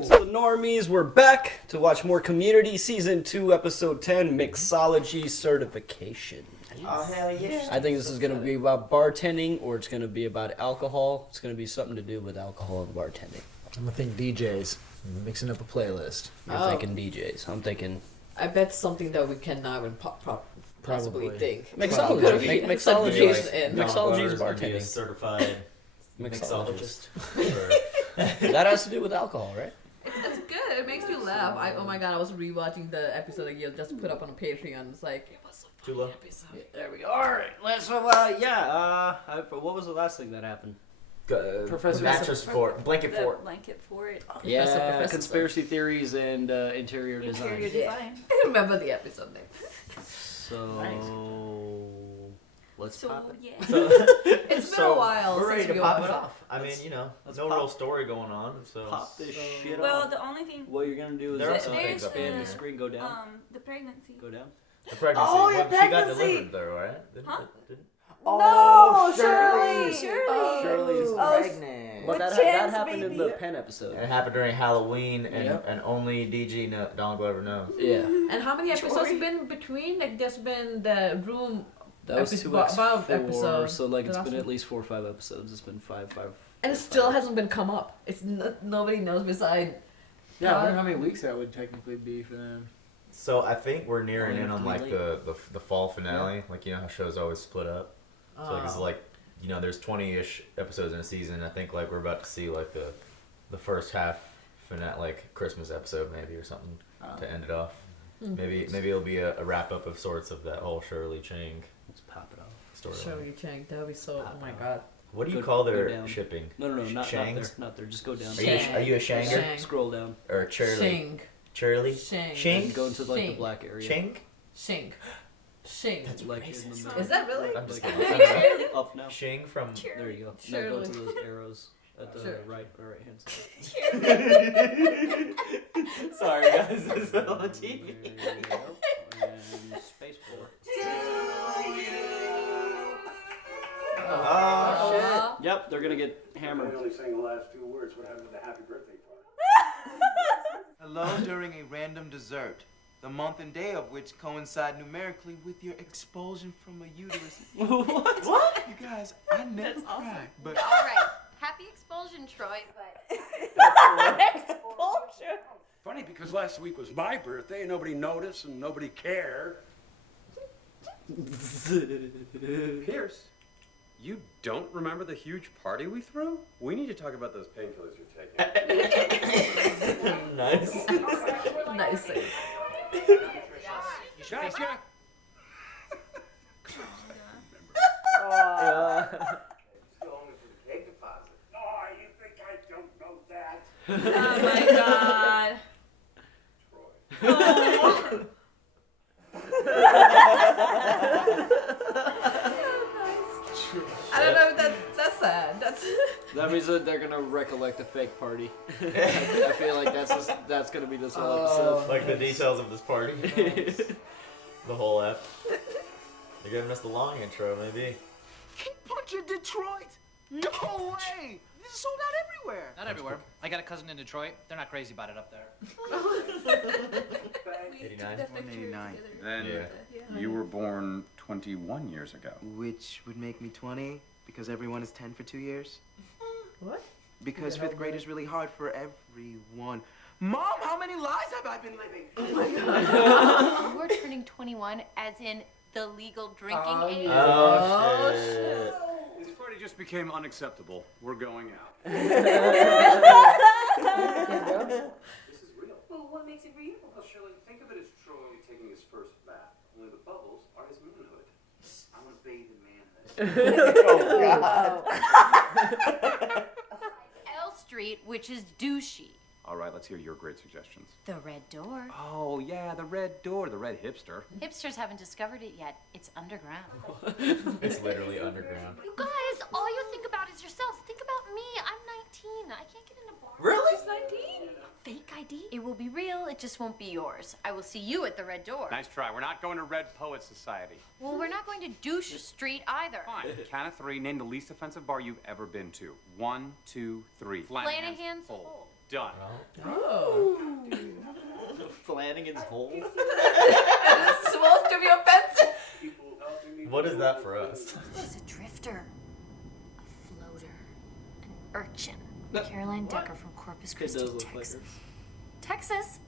It's the Normies. We're back to watch more Community Season 2, Episode 10, Mixology Certification. Oh, hell yeah. I think this is going to be about bartending, or it's going to be about alcohol. It's going to be something to do with alcohol and bartending. I'm gonna think DJs. I'm mixing up a playlist. You're thinking DJs. I'm thinking... I bet something that we cannot even possibly think. Mixology. Mixology is bartending. Certified mixologist. That has to do with alcohol, right? It's good. It makes me laugh. Oh my god, I was rewatching the episode that you just put up on Patreon. It's like, it was a Too low. funny episode. Yeah, there we go. All right. Let's. What was the last thing that happened? Professor Mattress fort. Blanket The fort. blanket fort. Yeah, conspiracy theories and interior design. Interior design. I remember the episode name. So let's pop it. Yeah. It's been a while We're ready since to we pop it watched. off. I mean, you know, let's no pop- real story going on, so Pop this shit Well, off. the only thing, What you're gonna do is There are some there's things up expand in the there. screen, go down, the pregnancy. go down. The pregnancy. Oh, Well, your she got pregnancy! delivered though, right? Huh? Didn't- Oh, Shirley! Shirley's Oh, pregnant. But that Chance, happened in baby. the Penn episode. And it happened during Halloween, and Yep. and only DG Donald Glover knows. Yeah, And how many episodes have been between? Like, there's been the room. that was Episode- 2x4, above episode. so like The it's last been one. at least 4 or 5 episodes. It's been five. And it still hasn't been come up. It's nobody knows beside. Yeah, I wonder how many weeks that would technically be for them. So I think we're nearing Oh, in on like completely. the fall finale. Like, you know how shows always split up. So like, it's like, you know, there's 20-ish episodes in a season. I think like we're about to see like the first half finale, like Christmas episode maybe or something to end it off. Maybe it'll be a wrap up of sorts of that whole Shirley Chang Let's pop it off. storyline. Shirley Chang, that would be so. Oh my god. What do you Go- call go their down. shipping? No, not Shangs? there. Not there. Just go down. Are you a Shanger? Shang. Scroll down. Or a Shirley? Shing. Shirley? Shang. Shing? And go into like the Shing. black area. Shing? Shing. Shing. That's Like in the racist. middle. Is that really? I'm just Like, kidding. up now. Shing from. There you go. Now Surely. go to those arrows at the Sure. right hand side. Sorry guys, this is on the TV. There you go. And space bar. Oh shit. Aw. Yep, they're gonna get hammered. I only sang the last 2 words. What happened with the happy birthday party? Hello during a random dessert, the month and day of which coincide numerically with your expulsion from a uterus. What? You guys, I never cried, but All right. Happy expulsion, Troy, but Funny because last week was my birthday and nobody noticed and nobody cared. Pierce, you don't remember the huge party we threw? We need to talk about those painkillers you're taking. Nice. Nice. Guys, yeah. still only for the cake deposit. Oh, you think I don't know that? Oh my god. I don't know if that's sad. That's. That means that they're gonna recollect a fake party. I feel like that's gonna be this whole episode. Like the details of this party. The whole app. They're giving us the long intro, maybe. Punch in Detroit? No way! This is sold out everywhere. Not everywhere. I got a cousin in Detroit. They're not crazy about it up there. 89. 189. Then Yeah. you were born 21 years ago. Which would make me 20 because everyone is 10 for 2 years. What? Because fifth grade is really hard for everyone. Mom, how many lives have I been living? we're turning 21, as in the legal drinking age. Oh, shit. This party just became unacceptable. We're going out. This is real. Well, what makes it real? Well, Shirley, think of it as Troy taking his first bath. Only the bubbles are his manhood. I want to bathe in manhood. L Street, which is douchey. All right, let's hear your great suggestions. The Red Door. Oh, yeah, the red door, the red hipster. Hipsters haven't discovered it yet. It's underground. It's literally underground. You guys, all you think about is yourselves. Think about me. I'm 19. I can't get into bars. Really? She's 19. Fake ID. It will be real. It just won't be yours. I will see you at the Red Door. Nice try. We're not going to Red Poet Society. Well, we're not going to douche street either. Fine. Count of 3. Name the least offensive bar you've ever been to. 1, 2, 3. Flanagan's Hole. done. Oh. Flanagan's hole. It's supposed to be offensive. What is that for us? She's a drifter, a floater, an urchin. Caroline Decker from Corpus It Christi, does look like Texas. her. Texas?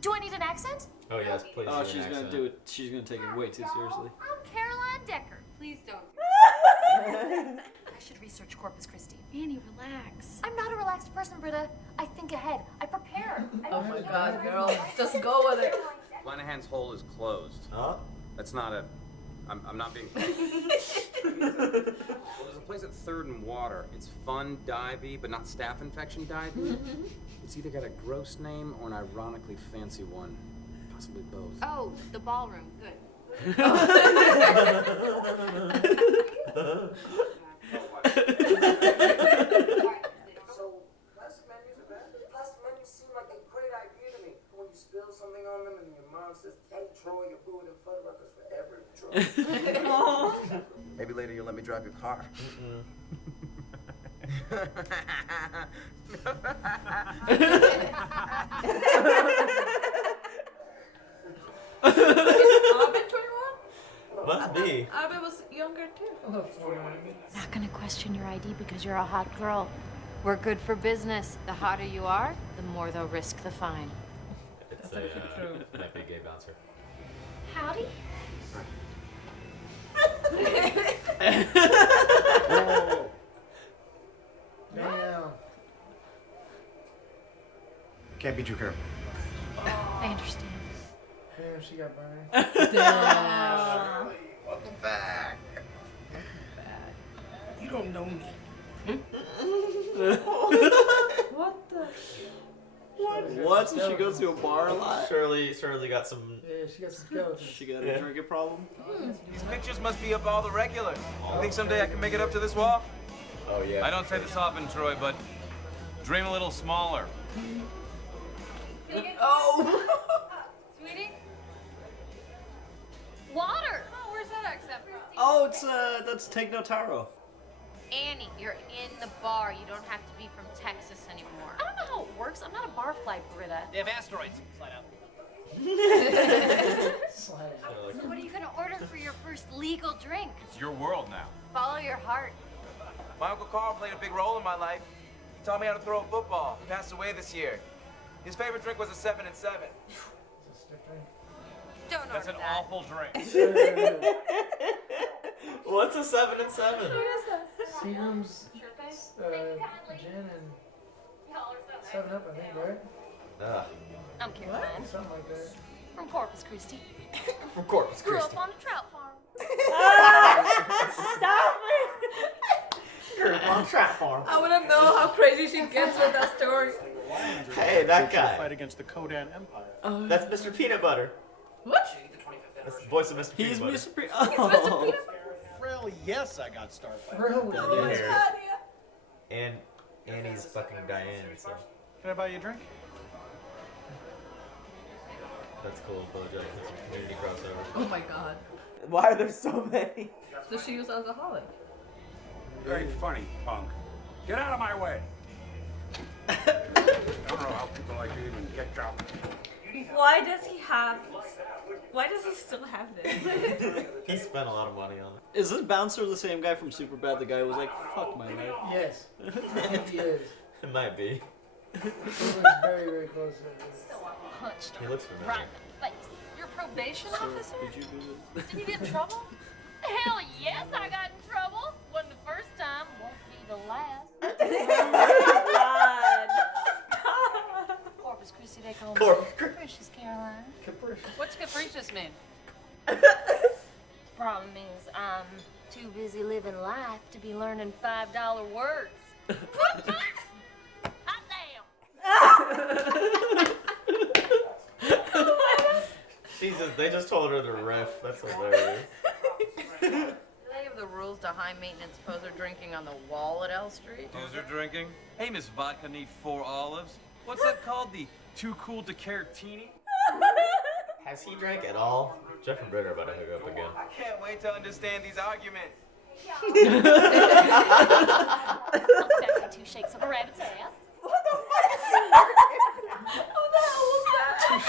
Do I need an accent? Oh yes, please. Oh, do she's an gonna accent. do it. She's gonna take it way too seriously. I'm Caroline Decker. Please don't. I should research Corpus Christi. Annie, relax. I'm not a relaxed person, Britta. I think ahead. I prepare. Oh my god, girl. Just go with it. Flanagan's hole is closed. Huh? That's not a. I'm not being. Well, there's a place at 3rd and Water. It's fun, divey, but not staph infection divey. It's either got a gross name or an ironically fancy one. Possibly both. Oh, the ballroom. Good. So, plastic menus are bad? Plastic menus seem like a great idea to me. When you spill something on them and your mom says, "Hey, Troy, you're ruining Fuddruckers forever, Troy." Maybe later you'll let me drive your car. Abed 21? Must be. Abed was younger too. Not gonna question your ID because you're a hot girl. We're good for business. The hotter you are, the more they'll risk the fine. It's a might be a gay bouncer. Howdy. Whoa. Damn. Can't be too careful. I understand. Damn, she got burned. Damn. Welcome back. You don't know me. What the? What? So she goes to a bar a lot? Shirley got some. Yeah, she got some skeletons. She got a drinking problem? These pictures must be up all the regular. You think someday I can make it up to this wall? Oh yeah. I don't say this often, Troy, but dream a little smaller. Oh. Sweetie? Water! Oh, where's that accent? Oh, it's that's Take No Taro. Annie, you're in the bar. You don't have to be from Texas anymore. I don't know how it works. I'm not a barfly, Britta. They have asteroids. Slide out. Slide out. So what are you gonna order for your first legal drink? It's your world now. Follow your heart. My Uncle Carl played a big role in my life. He taught me how to throw a football. He passed away this year. His favorite drink was a 7 and 7. It's a stiff drink. Don't That's order an that. awful drink. What's a 7 and 7? Seagram's, gin and 7-Up, I think, right? I'm Caroline. Something like that. From Corpus Christi. From Corpus Grew Christi. up on a trout farm. Stop it. On trap farm. I wanna know how crazy she gets with that story. Hey, that guy. Fight against the Kodan Empire. That's Mr. Peanut Butter. What? That's the voice of Mr. He's Peanut Butter. Mr. Pre- Mr. Oh. Peanut Frill, yes, I got Starfighter. Really? Yeah. And Annie's fucking Diane, so Can I buy you a drink? that's cool. Bojack, that's a community crossover. Oh my god. Why are there so many? So she was alcoholic. Very funny, punk. Get out of my way. I don't know how people like you even get jobs. Why does he still have this? He spent a lot of money on it. Is this bouncer the same guy from Superbad? The guy who was like, fuck my life. Yes. I think he is. It might be. He looks very, very close to it. Punched He her looks familiar. right in the face. Your probation officer? Did you do this? Did you get in trouble? Hell yes, I got in trouble. Wasn't the first time, won't be the last. Corpus Christi, they call me Corpus Christi. Capricious Caroline. Capricious. What's capricious mean? Problem is, I'm too busy living life to be learning $5 words. Hot damn! Jesus, they just told her to riff. That's hilarious. Do they have the rules to high maintenance poser drinking on the wall at L Street? Poser drinking? Hey, Miss Vodka, need 4 olives. What's that called? The too cool to care teeny? Has he drank at all? Jeff and Britt are about to hook up again. I can't wait to understand these arguments. I'll pack me 2 shakes of a rabbit's ass.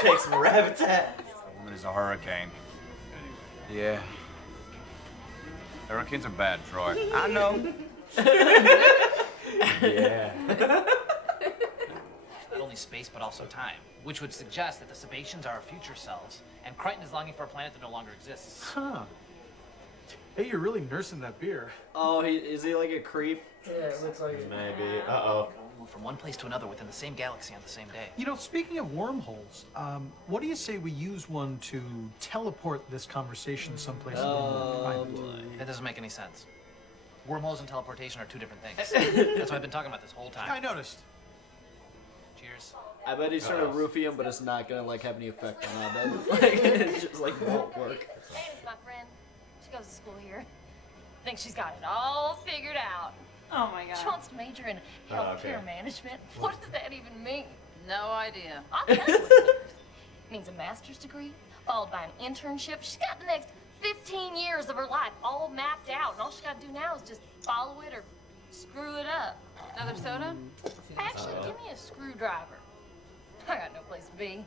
Take some rabbits at. The woman is a hurricane. Yeah. Hurricanes are bad, Troy. I know. Yeah. Not only space, but also time, which would suggest that the Sebaceans are our future selves, and Crichton is longing for a planet that no longer exists. Huh. Hey, you're really nursing that beer. Oh, is he like a creep? Yeah, it looks like it. Maybe. Uh-oh. Move from one place to another within the same galaxy on the same day. You know, speaking of wormholes, what do you say we use one to teleport this conversation someplace a little more private? That doesn't make any sense. Wormholes and teleportation are two different things. That's what I've been talking about this whole time. I noticed. Cheers. I bet he's trying to roofie him, but it's not gonna like have any effect on him. Like, it's just like won't work. Annie's my friend. She goes to school here. Thinks she's got it all figured out. Oh my god. She wants to major in healthcare management. What does that even mean? No idea. I'll tell you what it means. It means a master's degree, followed by an internship. She's got the next 15 years of her life all mapped out, and all she's got to do now is just follow it or screw it up. Another soda? Actually, give me a screwdriver. I got no place to be.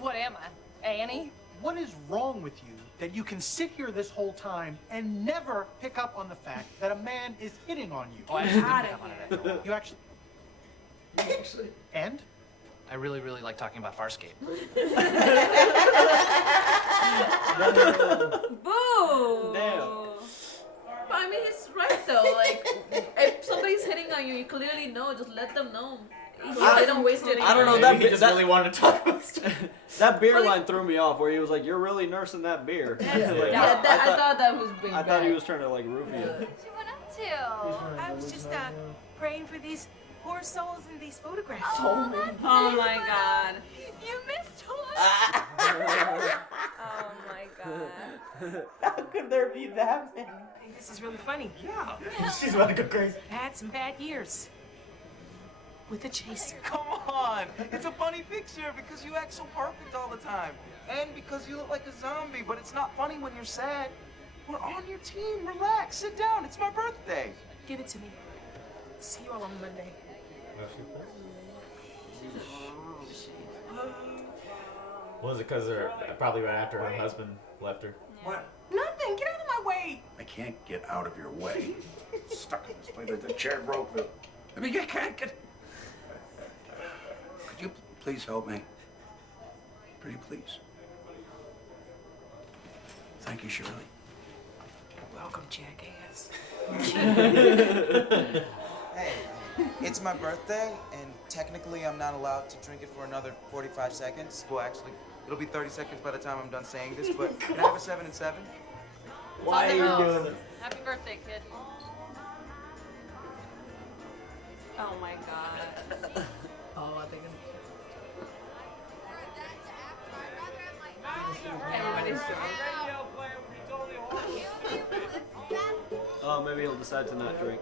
What am I, Annie? What is wrong with you that you can sit here this whole time and never pick up on the fact that a man is hitting on you? Oh, I actually didn't pick up on it at all. You actually... And? I really, really like talking about Farscape. Boo! Damn. But I mean, he's right though. Like, if somebody's hitting on you, you clearly know. Just let them know. They don't waste any I don't know, Maybe that he just really wanted to talk about stuff. That beer line threw me off where he was like, "You're really nursing that beer." Like, I thought that was being I thought he was trying to like roofie you. What you went up to? I was just praying for these poor souls in these photographs. Oh, Oh my god. You missed one. Oh my god. How could there be that many? I think this is really funny. Yeah. She's about to go crazy. I had some bad years. With a chaser. Come on! It's a funny picture because you act so perfect all the time. And because you look like a zombie, but it's not funny when you're sad. We're on your team. Relax. Sit down. It's my birthday. Give it to me. See you all on Monday. Was it because probably right after her husband left her? What? Nothing. Get out of my way. I can't get out of your way. Stuck in this place. The chair broke. I mean, I can't get... Could you please help me? Pretty please. Thank you, Shirley. Welcome, jackass. Hey, it's my birthday, and technically I'm not allowed to drink it for another 45 seconds. Well, actually, it'll be 30 seconds by the time I'm done saying this, but can I have a 7 and 7? Why are you doing this? Happy birthday, kid. Oh my god. Oh, I think everybody's Oh, maybe he'll decide to not drink.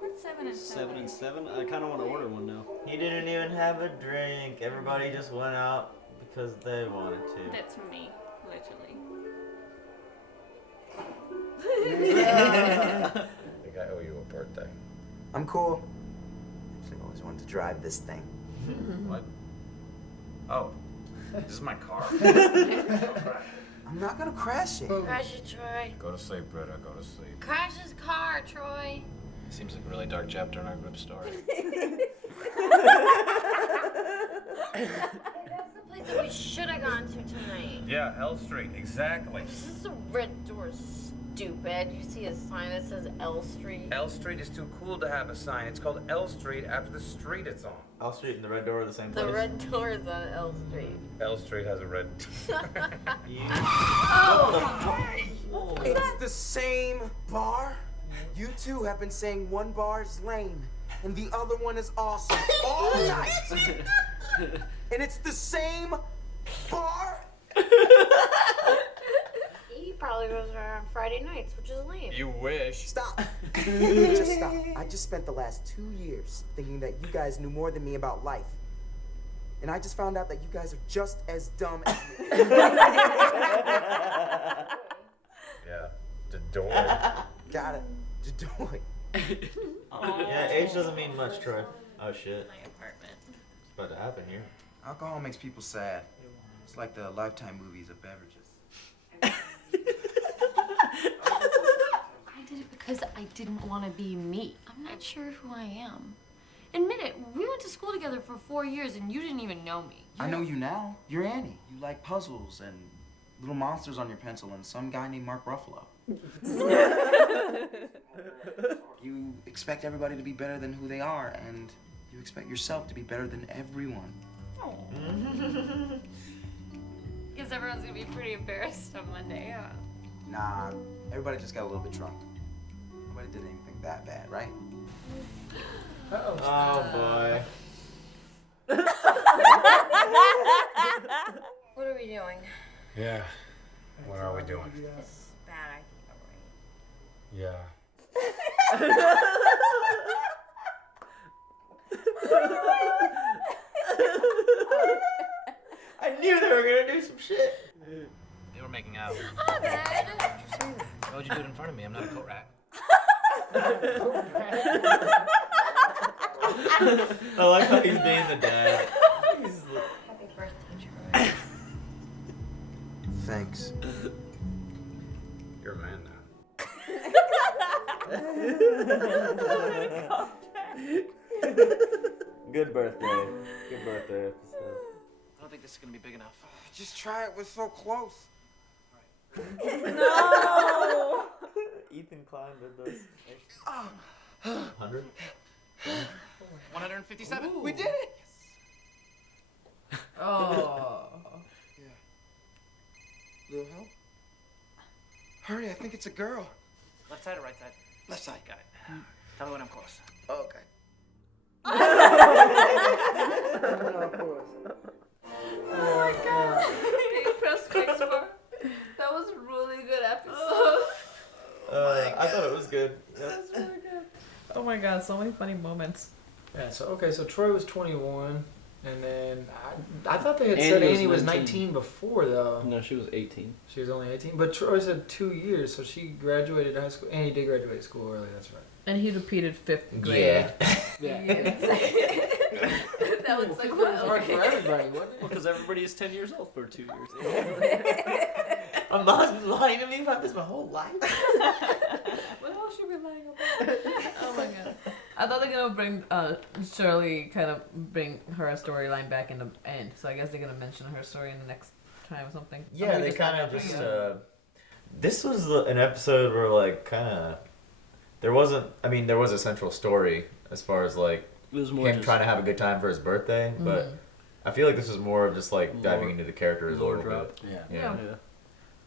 What's 7 and 7 and 7? I kind of want to order one now. He didn't even have a drink. Everybody just went out because they wanted to. That's me, literally. I think I owe you a birthday. I'm cool. Actually, I always wanted to drive this thing. What? Oh, this is my car. I'm not gonna crash it. Crash it, Troy. Go to sleep, Britta. Go to sleep. Crash his car, Troy. Seems like a really dark chapter in our group story. That's the place that we should have gone to tonight. Yeah, L Street. Exactly. This is the red door, stupid. You see a sign that says L Street? L Street is too cool to have a sign. It's called L Street after the street it's on. L Street and the Red Door are the same place. The red door is on L Street. L Street has a red. Oh! It's the same bar. You two have been saying one bar is lame and the other one is awesome all night. And it's the same bar. He probably goes there on Friday nights, which is lame. You wish. Stop. Just stop. I just spent the last 2 years thinking that you guys knew more than me about life. And I just found out that you guys are just as dumb as me. Yeah, the door. Got it. Just do it. Yeah, age doesn't mean much, Troy. Oh shit. My apartment. It's about to happen here. Alcohol makes people sad. It's like the Lifetime movies of beverages. I did it because I didn't want to be me. I'm not sure who I am. Admit it, we went to school together for 4 years and you didn't even know me. I know you now. You're Annie. You like puzzles and little monsters on your pencil and some guy named Mark Ruffalo. You expect everybody to be better than who they are, and you expect yourself to be better than everyone. Oh. Guess everyone's gonna be pretty embarrassed on Monday, huh? Nah, everybody just got a little bit drunk. Nobody did anything that bad, right? Oh boy. What are we doing? Yeah. What are we doing? This is a bad idea, right? Yeah. I knew they were gonna do some shit. They were making out. Abed! Why would you do it in front of me? I'm not a coat rack. I like how he's being the dad. He's like, Happy birthday, Troy. Thanks. You're a man now. good birthday. Good birthday episode. I don't think this is gonna be big enough. Just try it. We're so close. No! Ethan Klein did this. 100? 157. We did it! Oh. Little help? Hurry, I think it's a girl. Left side or right side? Left side. Got it. Tell me when I'm close. Oh, okay. Of course. Oh my god. Can you press X bar? That was a really good episode. I thought it was good. That's really good. Oh my god, so many funny moments. Yeah, so Troy was 21, and then I thought they had Annie said was Annie was 19. 19 before, though. No, she was 18. She was only 18, but Troy said 2 years, so she graduated high school. Annie did graduate school early, that's right. And he repeated 5th grade. Yeah. That was like, It well, worked for everybody, wasn't it? Well, because everybody is 10 years old for 2 years. My mom's been lying to me about this my whole life. What else should we lying about? Oh my god. I thought they're gonna bring Shirley, kind of bring her storyline back in the end. So I guess they're gonna mention her story in the next time or something. Yeah, they kind of just. This was an episode where, like, kind of. There wasn't. I mean, there was a central story as far as, like, It was more him just trying to have a good time for his birthday, but I feel like this was more of just, like, diving into the characters a little bit. Yeah.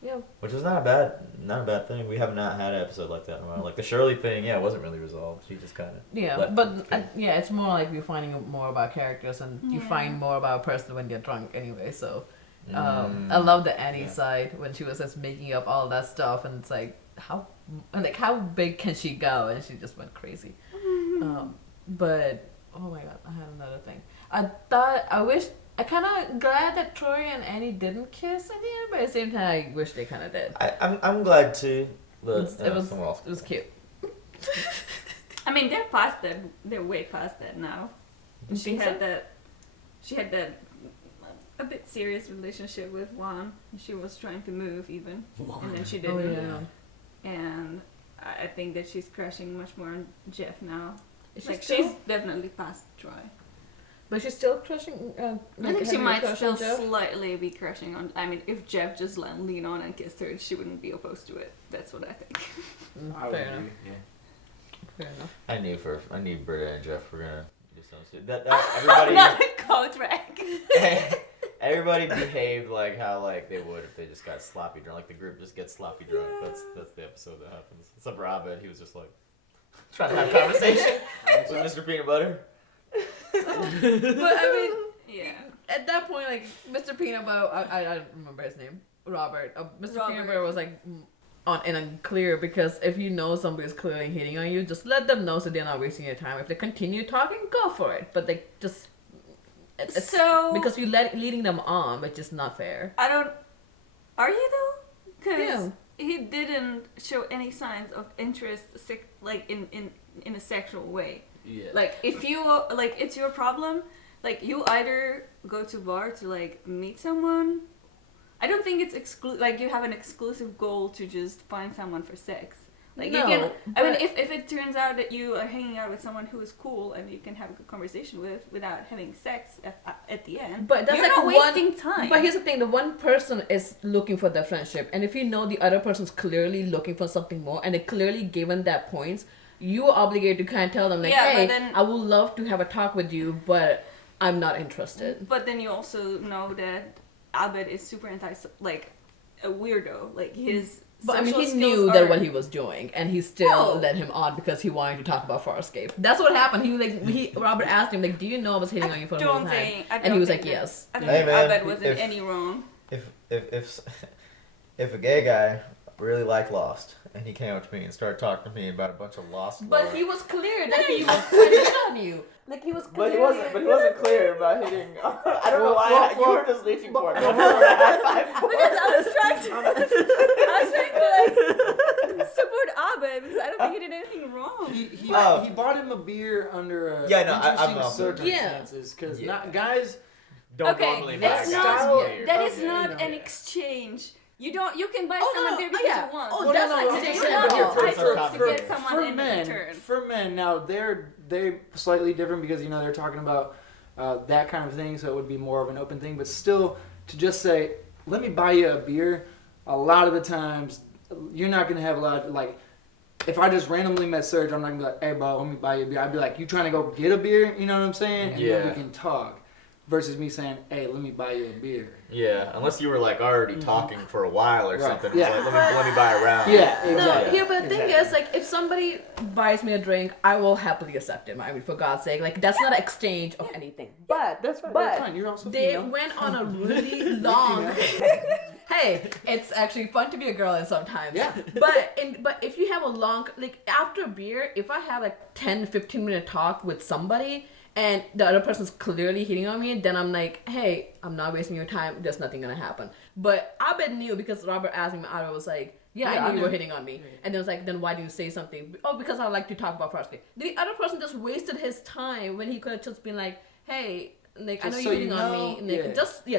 Yeah. Which was not a bad thing. We have not had an episode like that in a while. Like the Shirley thing, yeah, it wasn't really resolved. She just kind of Yeah, it's more like you're finding more about characters, and you find more about a person when they're drunk anyway. So, I love the Annie side when she was just making up all that stuff, and it's like how big can she go? And she just went crazy. But oh my god, I had another thing. I kind of glad that Troy and Annie didn't kiss at the end, but at the same time, I wish they kind of did. I'm glad too. But It was cute. I mean, they're past that. They're way past that now. She had that a bit serious relationship with Juan. She was trying to move even, and then she didn't. Oh, yeah. And I think that she's crushing much more on Jeff now. Is Like she she's still- definitely past Troy. But she's still crushing. I think she might still slightly be crushing on. I mean, if Jeff just leaned on and kissed her, she wouldn't be opposed to it. That's what I think. Fair enough. Fair enough. I knew Britta and Jeff were gonna do something. That everybody. Not a co-track. Everybody behaved like how like they would if they just got sloppy drunk. Like the group just gets sloppy drunk. That's the episode that happens. Except for Abed, he was just like trying to have a conversation with Mr. Peanut Butter. But I mean, yeah. At that point, like Mr. Peanut Butter, I don't remember his name, Robert. Mr. Peanut Butter was like in unclear, because if you know somebody's clearly hitting on you, just let them know so they're not wasting your time. If they continue talking, go for it. But they just it's because you're leading them on, which is not fair. Are you though? Because Yeah. he didn't show any signs of interest, like in a sexual way. Yeah. Like if you like, it's your problem. Like you either go to bar to like meet someone. I don't think it's like you have an exclusive goal to just find someone for sex. Like No, you can. I mean, but- if it turns out that you are hanging out with someone who is cool and you can have a good conversation with without having sex at the end, But that's you're like not wasting time. But here's the thing: the one person is looking for their friendship, and if you know the other person's clearly looking for something more, and they clearly given that points, you are obligated to kind of tell them like, Yeah, but "Hey, then- I would love to have a talk with you, but I'm not interested." But then you also know that Abed is super like a weirdo. Like his. But I mean, he social knew skills that are- what he was doing, and he still No. let him on because he wanted to talk about Farscape. That's what happened. Robert asked him like, "Do you know I was hitting on you for the whole Don't time?" think. I And he don't was think like, that- "Yes." I don't Hey, think man, Abed was in if- any wrong. If a gay guy really liked Lost and he came up to me and started talking to me about a bunch of Lost, But lore, he was clear that he was hitting on you. Like he was. But he clearly- wasn't clear about hitting. I don't know why you were just reaching for it. Because I was trying to like support Abed because I don't think he did anything wrong. He bought him a beer under Yeah, no, I'm interesting not- circumstances because guys don't Okay, normally that's buy not guys that beer. is not an exchange. You can buy Oh, someone no, beer oh, because yeah. you want. Oh, Well, that's no, like no, saying you that have about the your title to get someone in men, return. for men now they're slightly different because they're talking about that kind of thing, so it would be more of an open thing. But still, to just say, "Let me buy you a beer," a lot of the times you're not gonna have a lot of, like. If I just randomly met Serge, I'm not gonna be like, "Hey, bro, let me buy you a beer." I'd be like, "You trying to go get a beer?" You know what I'm saying? And then we Yeah. can talk. Versus me saying, "Hey, let me buy you a beer." Yeah, unless you were like already talking for a while or Right. something. Yeah. It's like, let me buy a round. Yeah, No, exactly. here, but the thing is, like, if somebody buys me a drink, I will happily accept it. I mean, for God's sake, like, that's not an exchange of anything. But That's right. But That's fine. You're also they female. went on a really long. Hey, it's actually fun to be a girl in sometimes. Yeah. But if you have a long, like, after a beer, if I have like 10-15 minute talk with somebody and the other person's clearly hitting on me, then I'm like, hey, I'm not wasting your time. There's nothing gonna happen. But Abed knew because Robert asked me, Abed was like, yeah, I knew you were hitting on me. And then it was like, then why didn't you say something? Oh, because I like to talk about Farscape. The other person just wasted his time when he could have just been like, hey, like, I know Just you're so hitting you on know, me. And, like,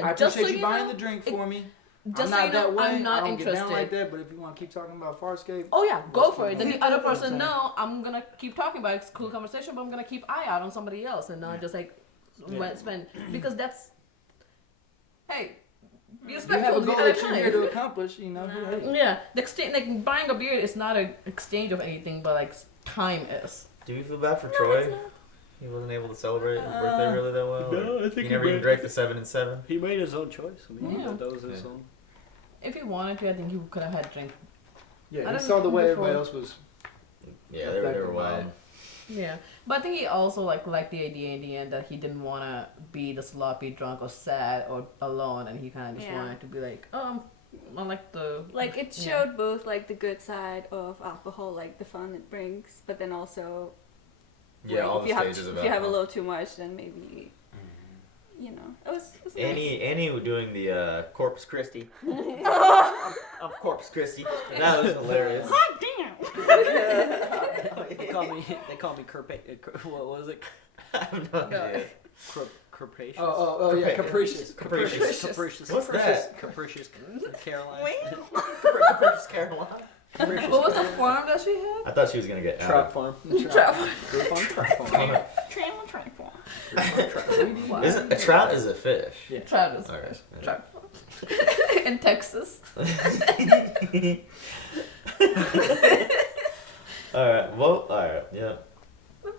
I just appreciate so you buying know, the drink for me. Just I'm so not you know, that way. I'm not I don't get down like interested. that. But if you want to keep talking about Farscape, Oh yeah, go that's for it. fine. Then the You know other what I'm person, saying? no, I'm gonna keep talking about it. It's a cool conversation, but I'm gonna keep eye out on somebody else and not just like spend because that's hey, be You have respectful a to goal the other that you're here to time. accomplish. You know. Hey. Yeah, the exchange, like buying a beer is not an exchange of anything, but like time is. Do you feel bad for Troy? He wasn't able to celebrate his birthday really that well. no, or I think he he never made- even drank the 7 and 7. He made his own choice. I mean, Yeah. that was his Yeah. own. If he wanted to, I think he could have had a drink. I Yeah, he don't saw the know way before. everybody else was. Yeah, they were affected by wild. it. Yeah, but I think he also liked the idea in the end that he didn't want to be the sloppy drunk or sad or alone, and he kind of just Yeah. wanted to be like, I like the Like it yeah. showed both like the good side of alcohol, like the fun it brings, but then also Yeah, like, all if the you have stages of if you have a alcohol. little too much, then maybe it was nice. Annie doing the Corpus Christi. of Corpus Christi. That was hilarious. Hot damn! They call me what was it? I have no idea. Capricious. Oh, yeah, capricious. Capricious. What's that? Capricious Caroline. Capricious Caroline. What was the farm that she had? I thought she was gonna get Trap out. farm. Trap. Isn't a trout is a fish? Yeah. Trout is Okay. fish. Trout. In Texas. Alright, well, alright, yeah.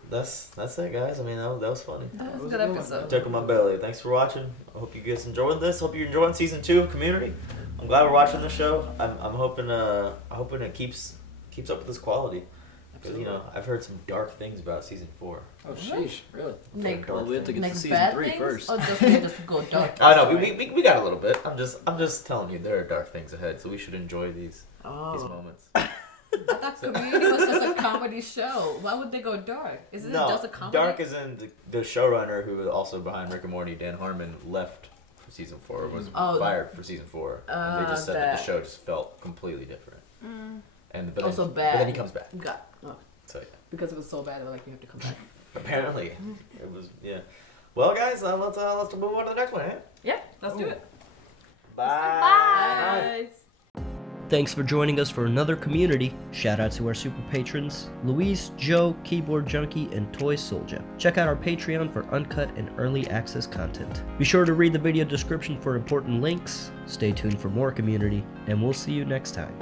That's it, guys. I mean, that was funny. That was a good episode. Took on my belly. Thanks for watching. I hope you guys enjoyed this. Hope you're enjoying season 2 of Community. I'm glad we're watching the show. I'm hoping it keeps up with this quality. Because I've heard some dark things about season 4. Oh, sheesh, really? Like, Well, we have to get like to season bad 3 things, first. or just go dark? I know we got a little bit. I'm just telling you there are dark things ahead, so we should enjoy these moments. I thought Community was just a comedy show. Why would they go dark? Isn't it just a comedy? Dark is in the showrunner who was also behind Rick and Morty, Dan Harmon, left for season 4, was fired for season 4, and they just said that the show just felt completely different. But Also then, bad. But then he comes back. God. Oh. So yeah. Because it was so bad, they're like, you have to come back. apparently. It was, yeah. Well, guys, let's move on to the next one, eh? Yeah, let's do it. Bye. Thanks for joining us for another community. Shout out to our super patrons, Luis, Joe, Keyboard Junkie, and Toy Soldier. Check out our Patreon for uncut and early access content. Be sure to read the video description for important links. Stay tuned for more community, and we'll see you next time.